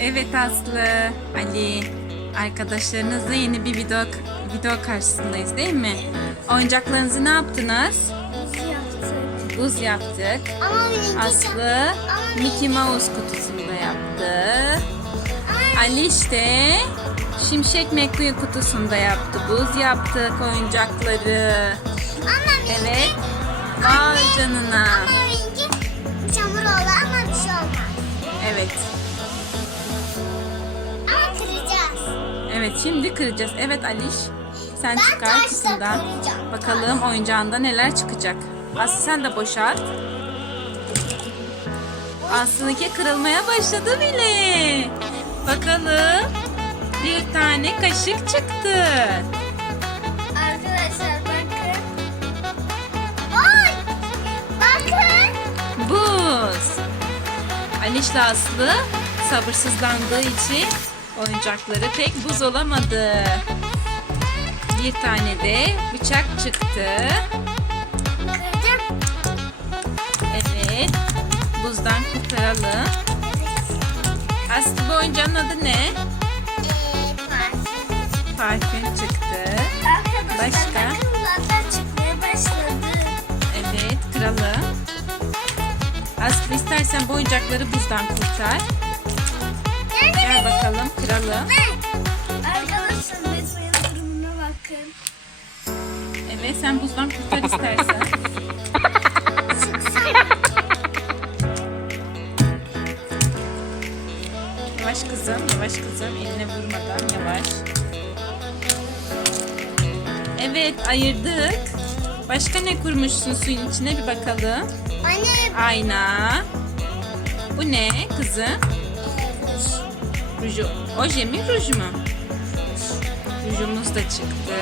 Evet Aslı, Ali, arkadaşlarınızla yeni bir video video karşısındayız değil mi? Oyuncaklarınızı ne yaptınız? Biz yaptık. Buz yaptık. Ama benimki Aslı Mickey Mouse kutusunda yaptı. Ali işte Şimşek McQueen kutusunda yaptı. Buz yaptık oyuncakları. Ama benimki, Evet. Vay canına. ama benimki çamur oldu ama bir şey olmaz. Evet. Evet şimdi kıracağız. Evet Aliş. Sen Ben çıkar kıracağım. Bakalım oyuncağında neler çıkacak. Aslı sen de boşalt. Aslı'nınki kırılmaya başladı bile. Bakalım. Bir tane kaşık çıktı. Arkadaşlar bakın. Oy! Bakın. Buz. Aliş'le Aslı sabırsızlandığı için oyuncakları pek buz olamadı. Bir tane de bıçak çıktı. Evet. Buzdan kurtaralım. Aslı bu oyuncağın adı ne? Parfüm. Çıktı. Başka? Evet, kralım. Aslı istersen bu oyuncakları buzdan kurtar. Gel bakalım kralım. Arkadaşlar Betma'nın durumuna bakın. Evet, sen buzdan kurtar istersen. Yavaş kızım, yavaş kızım. Eline vurmadan yavaş. Evet, ayırdık. Başka ne kurmuşsun suyun içine bir bakalım. Anne. Ayna. Bu ne kızım? Ruju. Oje mi ruj mu? Rujumuz da çıktı.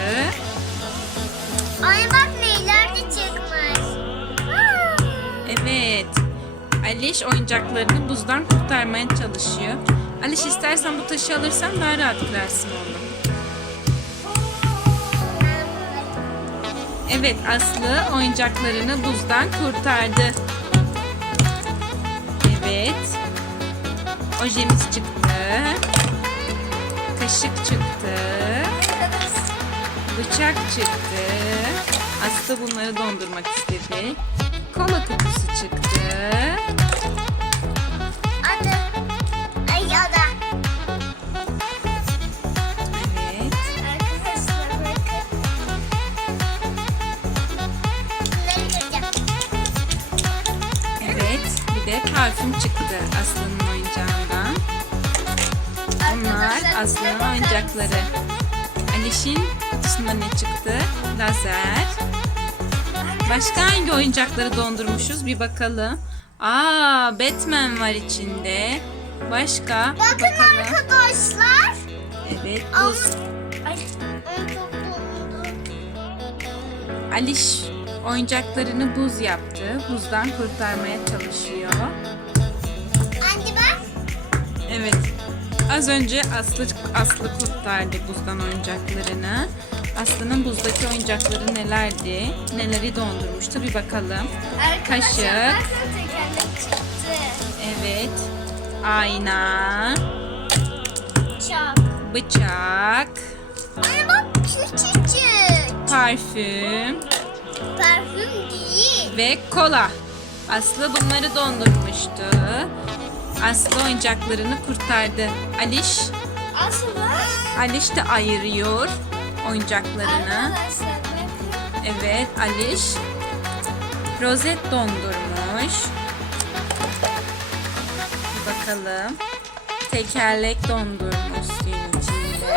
Anne bak neyler de çıkmış. Evet. Aliş oyuncaklarını buzdan kurtarmaya çalışıyor. Aliş istersen bu taşı alırsan daha rahat kırarsın onu. Evet Aslı oyuncaklarını buzdan kurtardı. Evet. Ojemiz çıktı. Kaşık çıktı. Bıçak çıktı. Aslı bunları dondurmak istedi. Kola kutusu çıktı. Adı. Ay ya da. Evet. Arkadaşlar bakın. Bunları kıracağım. Evet. Bir de parfüm çıktı Aslı'nın oyuncağından. Bunlar Aslı'nın oyuncakları. Aliş'in kutusunda ne çıktı? Lazer. Başka hangi oyuncakları dondurmuşuz? Bir bakalım. Aa, Batman var içinde. Başka? Bakın bakalım. arkadaşlar. Evet, buz. Ay. ay, çok dondu. Aliş oyuncaklarını buz yaptı. Buzdan kurtarmaya çalışıyor. Anne bak. Evet. Az önce Aslı Aslı kurtardı buzdan oyuncaklarını. Aslı'nın buzdaki oyuncakları nelerdi? Neleri dondurmuştu bir bakalım. Arkadaşlar Kaşık. bakın tekerlek çıktı. Evet. Ayna, Çap. bıçak, Anne bak küçücük. parfüm Parfüm değil. ve kola. Aslı bunları dondurmuştu. Aslı oyuncaklarını kurtardı. Aliş, Aslında Aliş de ayırıyor oyuncaklarını. arkadaşlar bakın. Evet, Aliş rozet dondurmuş. Bakalım. Tekerlek dondurmuş suyun içinde.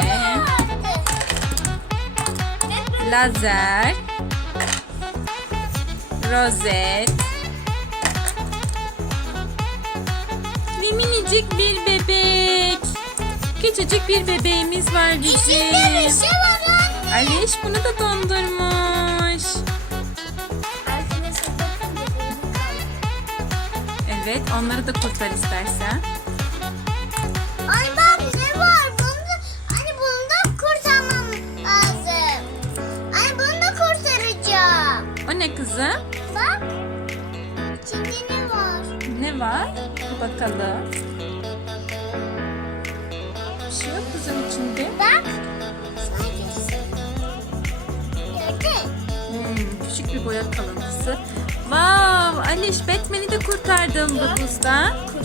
Lazer. Rozet. Minicik bir bebek. Küçücük bir bebeğimiz var bizim. Aliş bunu da dondurmuş. Evet, onları da kurtar istersen. Ay bak ne var? Bunu, hani bunu da kurtarmam lazım. Ay bunu da kurtaracağım. O ne kızım? Bak. İçinde ne var? Ne var? bakalım. Bir şey yok kızım içinde. Bak. Sadece. Hmm, küçük bir boya kalıntısı. Wow, Aliş Batman'i de kurtardın bu buzdan. Bu.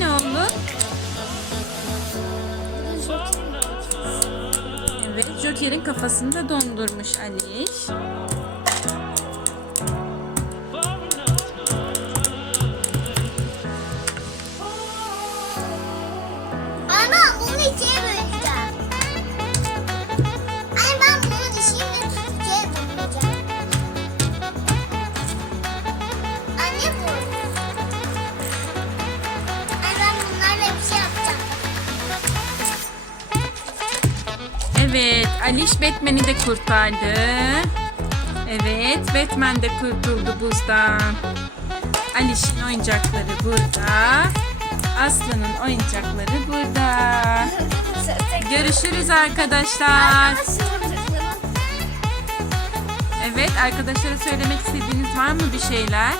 Ne oldu? Evet, Joker'in kafasını da dondurmuş Aliş. Aliş Batman'i de kurtardı. Evet, Batman de kurtuldu buzdan. Aliş'in oyuncakları burada. Aslı'nın oyuncakları burada. Görüşürüz arkadaşlar. Evet, arkadaşlara söylemek istediğiniz var mı bir şeyler?